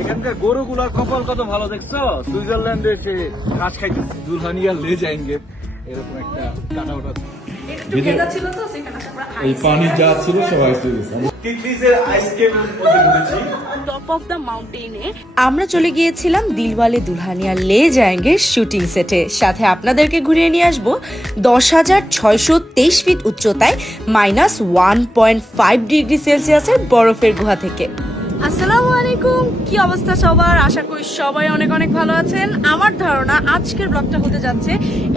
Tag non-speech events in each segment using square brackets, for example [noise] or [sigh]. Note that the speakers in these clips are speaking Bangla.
এখানকার গরুগুলার কপাল কত ভালো দেখছ? সুইজারল্যান্ডে সে ঘাস খাইতেছে। দুলহানিয়া লে যাएंगे এরকম একটা কাটা ওটা। এই পানি যা ছিল সবাই আইসক্রিম। ঢুকেছি টপ অফ দ্য মাউন্টেনে আমরা চলে গিয়েছিলাম দিলওয়ালে দুলহানিয়া লে জায়েঙ্গের শুটিং সেটে সাথে আপনাদেরকে ঘুরিয়ে নিয়ে আসব দশ হাজার ছয়শো তেইশ ফিট উচ্চতায় minus one point five degree সেলসিয়াসের বরফের গুহা থেকে। আসসালামু আলাইকুম কি অবস্থা সবার? আশা করি সবাই অনেক অনেক ভালো আছেন। আমার ধারণা আজকের ব্লগটা হতে যাচ্ছে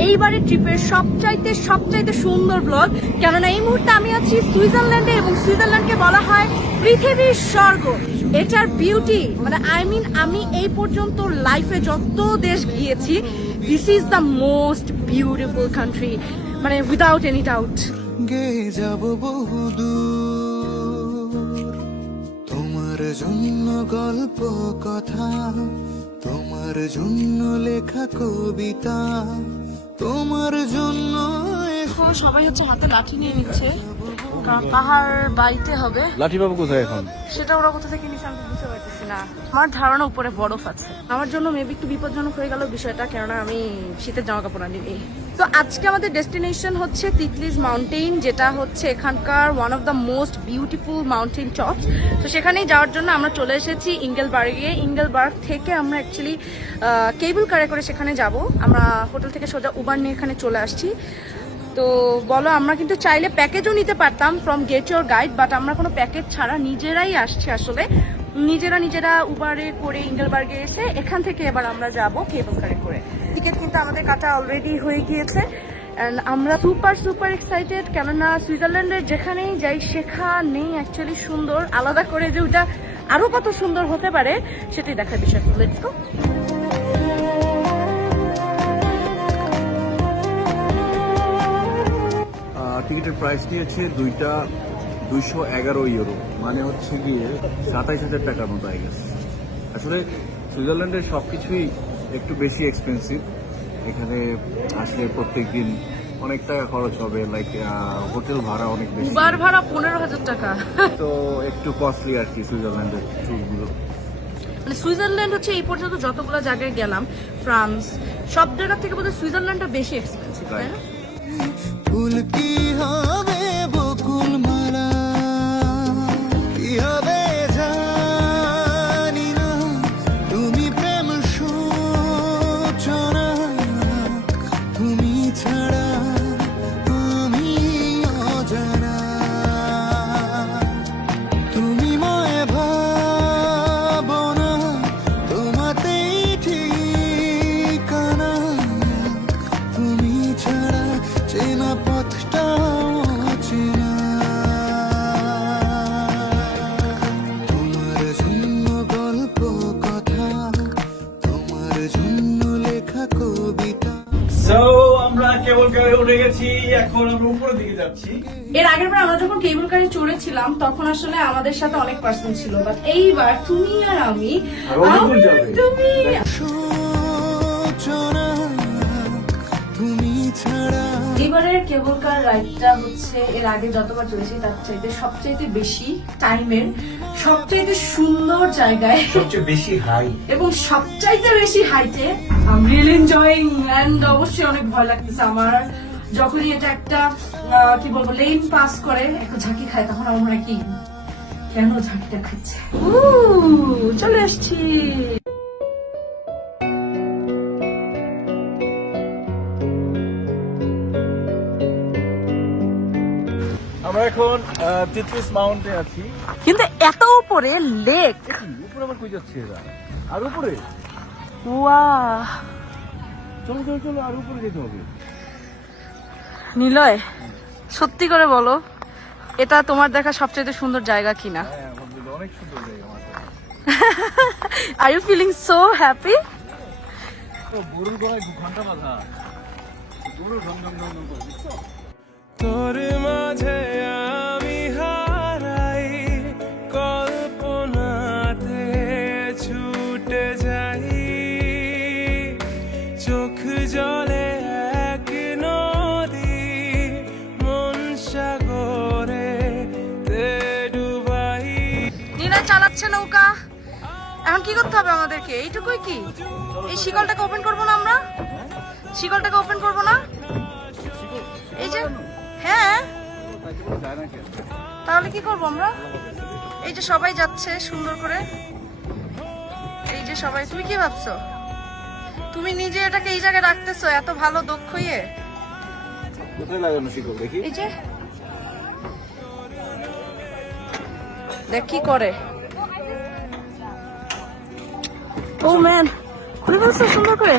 এইবারের ট্রিপের সবচাইতে সবচাইতে সুন্দর ব্লগ কেননা এই মুহূর্তে আমি আছি সুইজারল্যান্ডে এবং সুইজারল্যান্ডকে বলা হয় পৃথিবীর স্বর্গ। এটার বিউটি মানে আই মিন আমি এই পর্যন্ত লাইফে যত দেশ গিয়েছি this is the most beautiful country মানে উইদাউট এনি ডাউট গে যাব তোমার জন্য গল্প কথা তোমার জন্য লেখা কবিতা তোমার জন্য এখন সবাই হচ্ছে হাতে লাঠি নিয়ে নিচ্ছে। পাহাড় বাইতে হবে। লাঠি বাবু কোথায় এখন? সেটা ওরা কোথা থেকে আমি বুঝতে পারতেছি না। আমার ধারণা উপরে বরফ আছে। আমার জন্য মেবি একটু বিপজ্জনক হয়ে গেল বিষয়টা কেননা আমি শীতের জামা কাপড় আনিনি তো আজকে আমাদের ডেস্টিনেশন হচ্ছে তিতলিজ মাউন্টেন যেটা হচ্ছে এখানকার one of the most beautiful mountain tops তো সেখানেই যাওয়ার জন্য আমরা চলে এসেছি ইঙ্গেলবার্গে। ইঙ্গেলবার্গ থেকে আমরা অ্যাকচুয়ালি কেবল কারে করে সেখানে যাব। আমরা হোটেল থেকে সোজা উবার নিয়ে এখানে চলে আসছি। তো বলো, আমরা কিন্তু চাইলে প্যাকেজও নিতে পারতাম from get your guide but আমরা কোনো প্যাকেজ ছাড়া নিজেরাই আসছি আসলে। নিজেরা নিজেরা উবারে করে ইন্ডেলবার্গে এসে এখান থেকে এবার আমরা যাব কেবল কারে করে। টিকিট কিন্তু আমাদের কাটা অলরেডি হয়ে গিয়েছে অ্যান্ড আমরা সুপার সুপার এক্সাইটেড কেননা সুইজারল্যান্ডের যেখানেই যাই, সেখানেই অ্যাকচুয়ালি সুন্দর। আলাদা করে যে ওটা আরও কত সুন্দর হতে পারে, সেটাই দেখার বিষয়। লেটস গো টিকিটের প্রাইস নিয়েছে দুইটা দুইশো এগারো ইউরো মানে হচ্ছে গিয়ে সাতাইশ হাজার টাকার মতো আই গেছে আসলে সুইজারল্যান্ডের সব কিছুই একটু বেশি এক্সপেন্সিভ এখানে আসলে প্রত্যেক দিন অনেক টাকা খরচ হবে লাইক হোটেল ভাড়া অনেক বেশি। উবার ভাড়া পনেরো হাজার টাকা। তো একটু কস্টলি আর কি সুইজারল্যান্ডের ট্যুরগুলো মানে সুইজারল্যান্ড হচ্ছে এই পর্যন্ত যতগুলো জায়গায় গেলাম ফ্রান্স সব জায়গা থেকে বোধহয় সুইজারল্যান্ডটা বেশি এক্সপেন্সিভ তাই না? ফুল কি হবে সো আমরা কেবল কারে উঠে গেছি এখন আমরা উপরের দিকে যাচ্ছি এর আগের বার আমরা যখন কেবল কারে চড়েছিলাম তখন আসলে আমাদের সাথে অনেক পার্সন ছিল বাট এইবার তুমি আর আমি। তুমি এবারের কেবল কার রাইডটা হচ্ছে এর আগে যতবার চলেছি তার চাইতে সবচাইতে বেশি টাইমের সবচাইতে সুন্দর জায়গায়। সবচেয়ে বেশি হাই এবং সবচাইতে বেশি হাইটে আম রিয়েলি এনজয়িং এন্ড অবশ্যই অনেক ভয় লাগতেছে আমার। যখনই এটা একটা আহ, কি বলব লেন পাস করে একটা ঝাঁকি খায় তখন আমার কি কেন ঝাঁকিটা খাচ্ছে? চলে আসছি। তিতলিস মাউন্টে আছি কিন্তু এত উপরে লেক উপরে আবার কই যাচ্ছে এরা? আর উপরে? ওয়া চলো চলো চলো আর উপরে যেতে হবে। নিলয় সত্যি করে বলো এটা তোমার দেখা সবচেয়ে সুন্দর জায়গা কিনা? অনেক সুন্দর জায়গা are you feeling so happy তো গরুর গলায় ঘণ্টা বাঁধা। গরু ঢং ঢং ঢং ঢং করে তোর মাঝে আমি কল্পনাতে ছুটে যাই। চোখ জলে এক নদী, মন সাগরে ডুবাই। নীলা চালাচ্ছে নৌকা। এখন কি করতে হবে আমাদেরকে? এইটুকুই কি? এই শিকলটাকে ওপেন করব না আমরা? শিকলটাকে ওপেন করব না? এই যে হ্যাঁ। তাহলে কি করব আমরা? এই যে সবাই যাচ্ছে সুন্দর করে। এই যে সবাই তুমি কি ভাবছ? তুমি নিজে এটাকে এই জায়গায় রাখতেছো এত ভালো দক্ষ ইয়ে কোথায় লাগানো শিকল দেখি? এই যে। দেখ কি করে। ও ম্যান খুলে ফেলছো সুন্দর করে?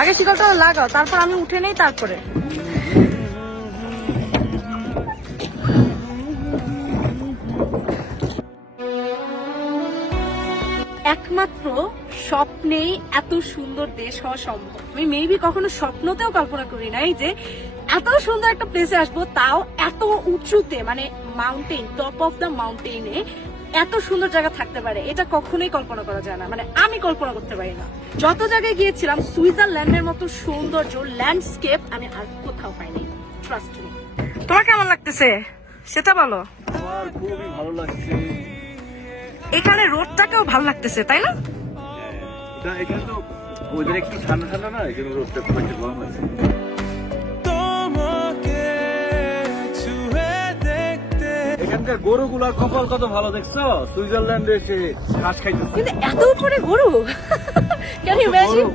আগে শিকলটা লাগাও তারপর আমি উঠে নেই তারপরে। একমাত্র স্বপ্নেই এত সুন্দর দেশ হওয়া সম্ভব। আমি মেবি কখনো স্বপ্নতেও কল্পনা করি নাই যে এত সুন্দর একটা প্লেসে আসব, তাও এত উঁচুতে মানে মাউন্টেন টপ অফ দ্য মাউন্টেনে এত সুন্দর জায়গা থাকতে পারে। এটা কখনোই কল্পনা করা যায় না। মানে আমি কল্পনা করতে পারি না। যত জায়গায় গিয়েছিলাম, সুইজারল্যান্ডের মতো সৌন্দর্য ল্যান্ডস্কেপ আমি আর কোথাও পাইনি। ট্রাস্ট তোমার কেমন লাগতেছে? সেটা বলো। খুবই ভালো লাগছে। এখানে রোডটাকেও ভালো লাগতেছে তাই না? এখানে তো ওদের একটু ঠান্ডা ঠান্ডা না এখানে রোদটা খুব একটা গরম আছে। দেখতে। এখানকার গরুগুলার কপাল কত ভালো দেখছ? সুইজারল্যান্ডে এসে ঘাস খাইতেছে। কিন্তু এত উপরে গরু? ক্যান ইউ ইমাজিন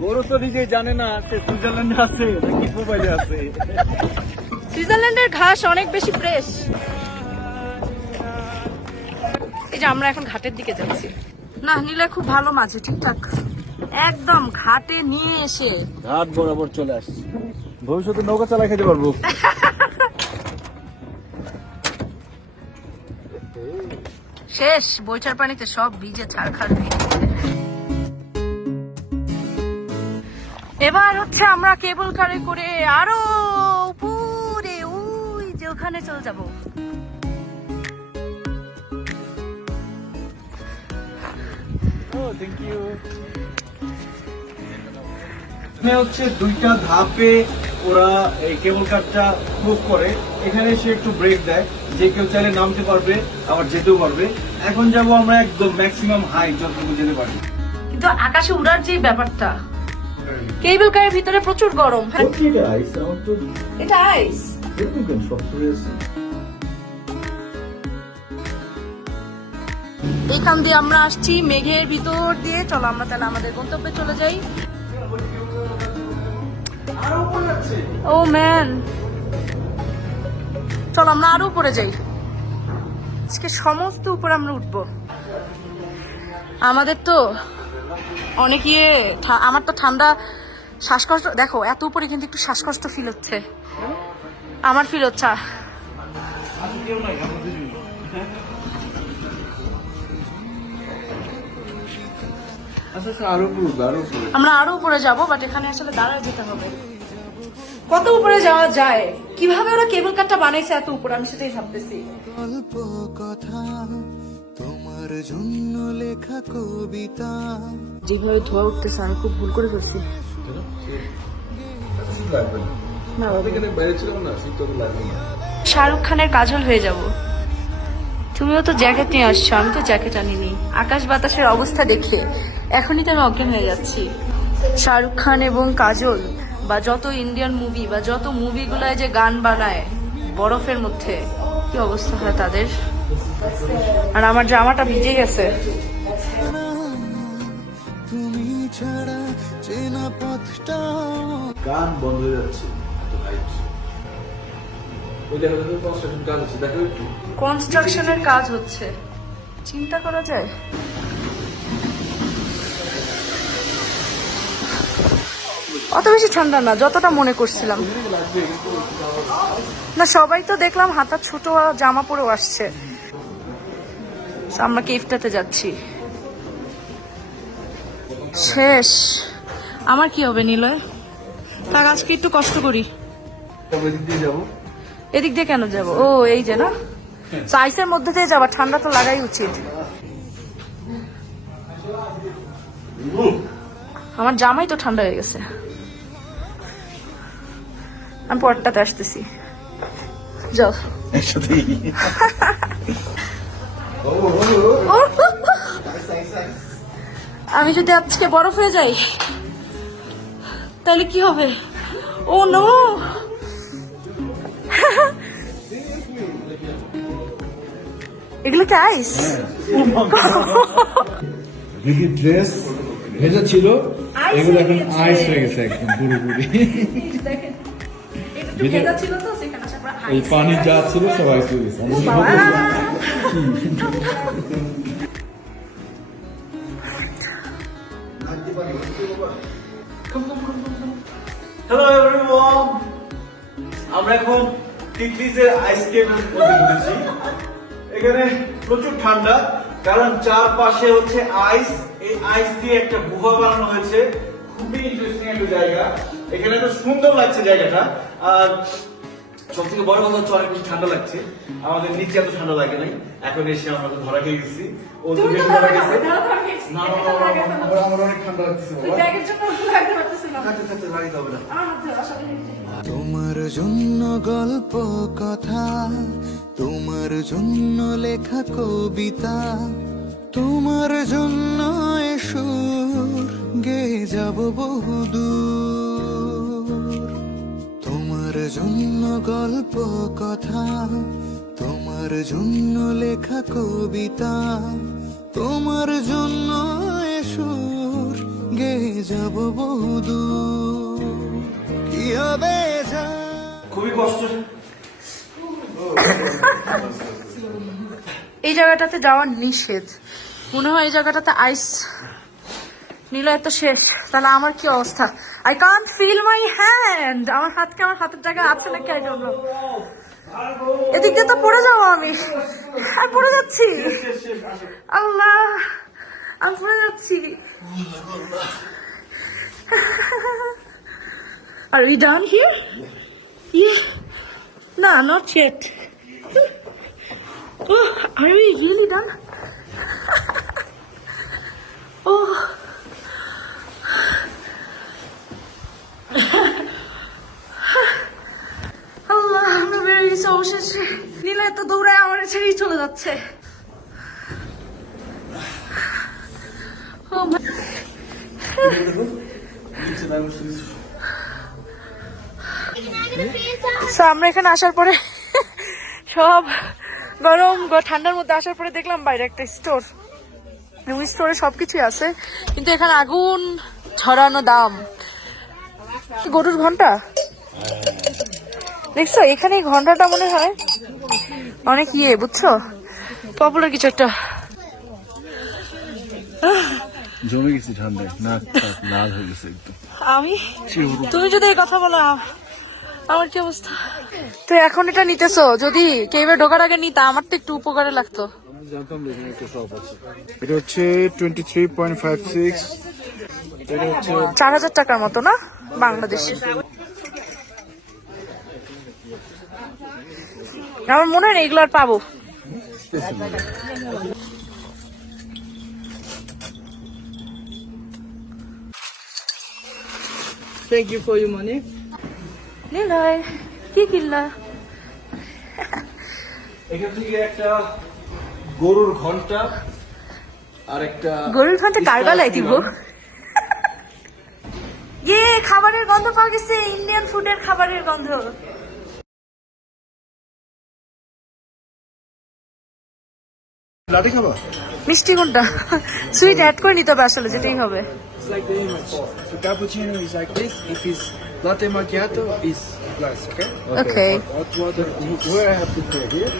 গরু- তো নিজেই জানে না সে সুইজারল্যান্ডে আছে নাকি মোবাইলে আছে। সুইজারল্যান্ডের ঘাস অনেক বেশি ফ্রেশ যে আমরা এখন ঘাটের দিকে যাচ্ছি। না নিলে খুব ভালো মাছ ঠিকঠাক। একদম ঘাটে নিয়ে এসে। ঘাট বরাবর চলে আসছি। ভবিষ্যতে নৌকা চালা খেতে পারব। শেষ বইটার পানিতে সব ভিজে ছাড়খাড় এবার হচ্ছে আমরা কেবল কারে করে আরও উপরে ওই যে ওখানে চলে যাব। এখানে হচ্ছে দুইটা ধাপে ওরা এই কেবল কারটা মুভ করে। এখানে সে একটু ব্রেক দেয়। যে কেউ চাইলে নামতে পারবে আবার যেতেও পারবে। এখন যাব আমরা একদম ম্যাক্সিমাম হাই যতটুকু যেতে পারি। কিন্তু আকাশে উড়ার যে ব্যাপারটা কেবল কারের ভিতরে প্রচুর গরম হ্যাঁ? আইস আমার তো এটা আইস এখান দিয়ে আমরা আসছি, মেঘের ভিতর দিয়ে। চলো আমরা তাহলে আমাদের গন্তব্যে চলে যাই। Oh, man. চলো আমরা আরও উপরে যাই। আজকে সমস্ত উপরে আমরা উঠবো। আমাদের তো অনেক ইয়ে আমার তো ঠান্ডা শ্বাসকষ্ট দেখো, এত উপরে কিন্তু একটু শ্বাসকষ্ট ফিল হচ্ছে। আমার ফিল হচ্ছে আমরা আরও উপরে যাব বাট এখানে আসলে দাঁড়ায় যেতে হবে। কত উপরে যাওয়া যায়? কীভাবে ওরা কেবল কারটা বানাইছে এত উপরে? আমি সেটাই ভাবতেছি। গল্প কথা তোমার জন্য লেখা কবিতা। যেভাবে ধোয়া উঠতেছে আমি খুব ভুল করে ফেলছি। না। শাহরুখ খানের কাজল হয়ে যাব। তুমিও তো জ্যাকেট নিয়ে আসছো আমি তো জ্যাকেট আনিনি। আকাশ বাতাসের অবস্থা দেখে এখনই তো আমি অজ্ঞান হয়ে যাচ্ছি? শাহরুখ খান এবং কাজল বা যত ইন্ডিয়ান মুভি বা যত মুভিগুলায় যে গান বানায় বরফের মধ্যে কি অবস্থা হয় তাদের? আর আমার জামাটা ভিজে গেছে। তুমি ছাড়া চেনা গান বন্ধ হয়ে যাচ্ছে। কনস্ট্রাকশনের কাজ হচ্ছে। চিন্তা করা যায়? অত বেশি ঠান্ডা না, যতটা মনে করছিলাম। না, সবাই তো দেখলাম হাতা ছোট জামা পরেও আসছে। আমরা কেফটাতে যাচ্ছি। শেষ। আমার কি হবে, নিলয়? তার আজকে একটু কষ্ট করি। যাব? এদিক দিয়ে কেন যাব? ও, এই যে না? সাইসের মধ্যে দিয়ে যাবা, ঠান্ডা তো লাগাই উচিত। আমার জামাই তো ঠান্ডা হয়ে গেছে। আমি পরটাতে আসতেছি। যাও। আমি যদি আজকে বরফ হয়ে যাই, তাহলে কি হবে? ও নো [laughs] এগুলো কি আইস দিদি ড্রেস ভেজা ছিল এগুলো এখন আইস হয়ে গেছে একদম পুরোপুরি। এই পানি যা ছিল সব আইস হয়ে গেছে। হ্যালো এভরিওয়ান [laughs] আমরা এখন টিটলিজের আইসক্রিমের মধ্যে এখানে প্রচুর ঠান্ডা কারণ চারপাশে হচ্ছে আইস এই আইস দিয়ে একটা গুহা বানানো হয়েছে। খুবই ইন্টারেস্টিং একটা জায়গা। এখানে এত সুন্দর লাগছে জায়গাটা। আর সব থেকে বড় কথা হচ্ছে অনেক বেশি ঠান্ডা লাগছে। আমাদের নিচে এত ঠান্ডা লাগে নাই। এখন এসে আমরা তো ধরা খেয়ে গেছি। ও তো বেশি ধরা গেছে। না আমার অনেক ঠান্ডা লাগছে তোমার জন্য গল্প কথা, তোমার জন্য লেখা কবিতা, তোমার জন্য সুর গেয়ে যাব বহুদূর তোমার জন্য গল্প কথা, তোমার জন্য লেখা কবিতা, তোমার জন্য সুর গেয়ে যাব বহুদূর কি হবে খুবই কষ্ট এই জায়গাটাতে যাওয়া নিষেধ মনে হয় এই জায়গাটাতে আইস নিলয় তো শেষ তাহলে আমার কি অবস্থা I can't feel my hand আমার হাতকে আমার হাতের জায়গায় আছে নাকি আই ডোন্ট নো এদিক দিয়ে তো পড়ে যাব আমি আর পড়ে যাচ্ছি আল্লাহ আমি পড়ে যাচ্ছি Are we done here? Yeah. No, not yet. Oh, are we really done? oh. আল্লাহ আমরা বেরিয়ে গেছি অবশেষে নীলয় তো দৌড়ায় আমার ছেড়েই চলে যাচ্ছে আমরা এখানে আসার পরে সব গরম ঠান্ডার মধ্যে আসার পরে দেখলাম বাইরে একটা স্টোর স্টোরে সবকিছুই আছে। কিন্তু এখানে আগুন ছড়ানো দাম। গরুর ঘণ্টা? দেখছ, এখানে ঘন্টাটা মনে হয় অনেক ইয়ে বুঝছ? পপুলার কিছু একটা। জমে গেছি ঠান্ডায়। নাক লাল হয়ে গেছে একদম। আমি তুমি যদি এই কথা বলো আমার কি অবস্থা? তো এখন এটা নিতেছো? যদি কেউবে ঢোকার আগে নিতা আমার তো একটু উপকারে লাগতো। এটা হচ্ছে twenty three point five six চার হাজার টাকার মতো না? বাংলাদেশে। আমার মনে হয় এগুলো আর পাবো। Thank you for your money. Niloy কি কিনলা? এখান থেকে একটা গরুর ঘণ্টা আর একটা গরুর ঘণ্টা কার দিব? ইয়ে খাবারের গন্ধ পাওয়া গেছে ইন্ডিয়ান ফুডের খাবারের গন্ধ। লাটে খাবা? মিষ্টি কোনটা? সুইট অ্যাড করে নিতে হবে আসলে যেটাই হবে। It's like the image. So cappuccino is like this. If it's latte macchiato, is glass. Okay. Okay. Hot water. Where I have to put here?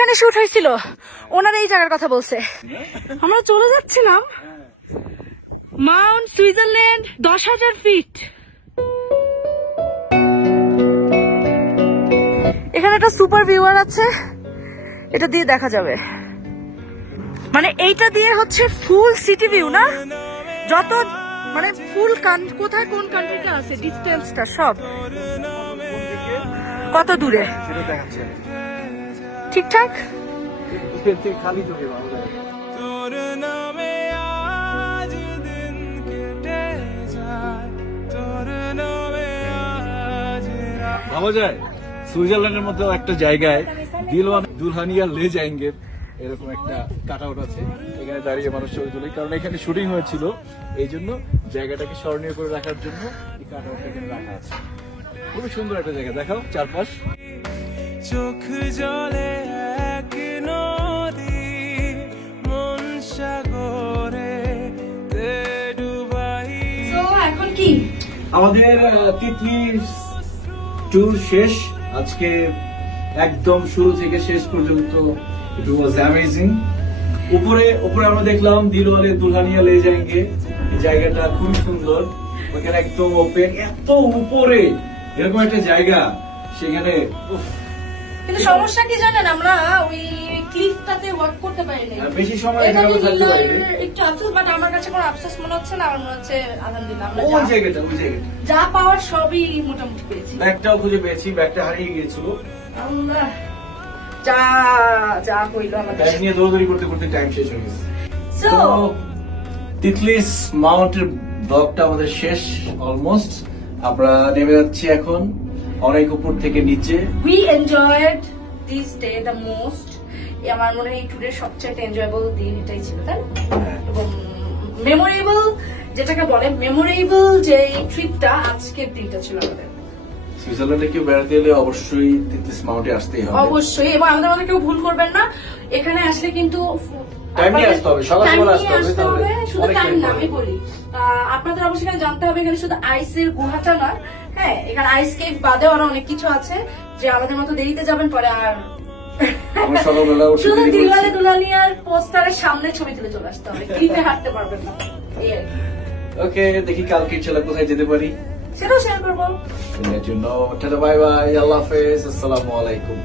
এখানে শুট হয়েছিল ওনার এই জায়গার কথা বলছে। আমরা চলে যাচ্ছিলাম। মাউন্ট সুইজারল্যান্ড দশ হাজার ফিট। এখানে একটা সুপার ভিউয়ার আছে। এটা দিয়ে দেখা যাবে। মানে এইটা দিয়ে হচ্ছে ফুল সিটি ভিউ, না? যত মানে ফুল কোথায় কোন কান্ট্রিটা আছে? ডিস্টেন্সটা সব। কত দূরে? ঠিকঠাক? খালি চোখে তোর নামে আজ দিন কেটে যায়। তোর নামে আজ ভাবা যায় সুইজারল্যান্ডের মতো একটা জায়গায় দিলওয়ান দুলহানিয়া লে যায়েঙ্গে এরকম একটা কাট আউট আছে। এখানে দাঁড়িয়ে মানুষ ছবি তোলে কারণ এখানে শুটিং হয়েছিল। এই জন্য জায়গাটাকে স্মরণীয় করে রাখার জন্য এই কাট আউটটা এখানে রাখা আছে। খুবই সুন্দর একটা জায়গা। দেখাও চারপাশ। চোখ জলে আমাদের তিতলি ট্যুর শেষ। আজকে একদম শুরু থেকে শেষ পর্যন্ত ইট ওয়াজ অ্যামেজিং উপরে উপরে আমরা দেখলাম দিলওয়ালে দুলহানিয়া লে এই জায়গাটা খুব সুন্দর। ওখানে একদম ওপেন এত উপরে, এরকম একটা জায়গা, সেখানে কিন্তু সমস্যা কি জানেন, আমরা ওই ক্লিফটাতে ওয়ার্ক করতে বেশি সময় এখানে থাকতে একটু আফসোস বাট আমার কাছে কোনো আফসোস মনে হচ্ছে না আমার মনে হচ্ছে আলহামদুলিল্লাহ আমরা ওই জায়গাটা ওই জায়গাটা। যা পাওয়ার সবই মোটামুটি পেয়েছি। ব্যাগটাও খুঁজে পেয়েছি ব্যাগটা হারিয়ে গিয়েছিল। আমরা যা যা হইল আমাদের ব্যাগ নিয়ে দৌড়দৌড়ি করতে করতে টাইম শেষ হয়ে গেছে। সো তিতলিস মাউন্টের ব্লগটা আমাদের শেষ অলমোস্ট আমরা নেমে যাচ্ছি এখন অনেক উপর থেকে নিচে। We enjoyed this day the most আমার মনে হয় এই ট্যুরের সবচেয়ে এনজয়েবল দিন এটাই ছিল তাই এবং মেমোরেবল যেটাকে বলে মেমোরেবল যে ট্রিপটা আজকের দিনটা ছিল আমাদের। সুইজারল্যান্ডে কেউ বেড়াতে এলে অবশ্যই তিতলিস মাউন্টে আসতেই হবে। অবশ্যই এবং আমাদের মধ্যে কেউ ভুল করবেন না। এখানে আসলে কিন্তু আপনাদের অবশ্যই এখানে জানতে হবে এখানে শুধু আইসের গুহাটা না হ্যাঁ এখানে আইস বাদেও আরও অনেক কিছু আছে যে আমাদের মতো দেরিতে যাবেন পরে আর আমরা সকালবেলা শুধু দিলওয়ালে করেছি। পোস্টারের সামনে ছবি তুলে চলে আসতে হবে। ক্লিপে হাঁটতে পারবেন না। ওকে দেখি কালকে ছেলে কোথায় যেতে পারি। সেটাও শেয়ার করব। জন্য টাটা বাই বাই আল্লাহ হাফেজ আসসালামু আলাইকুম।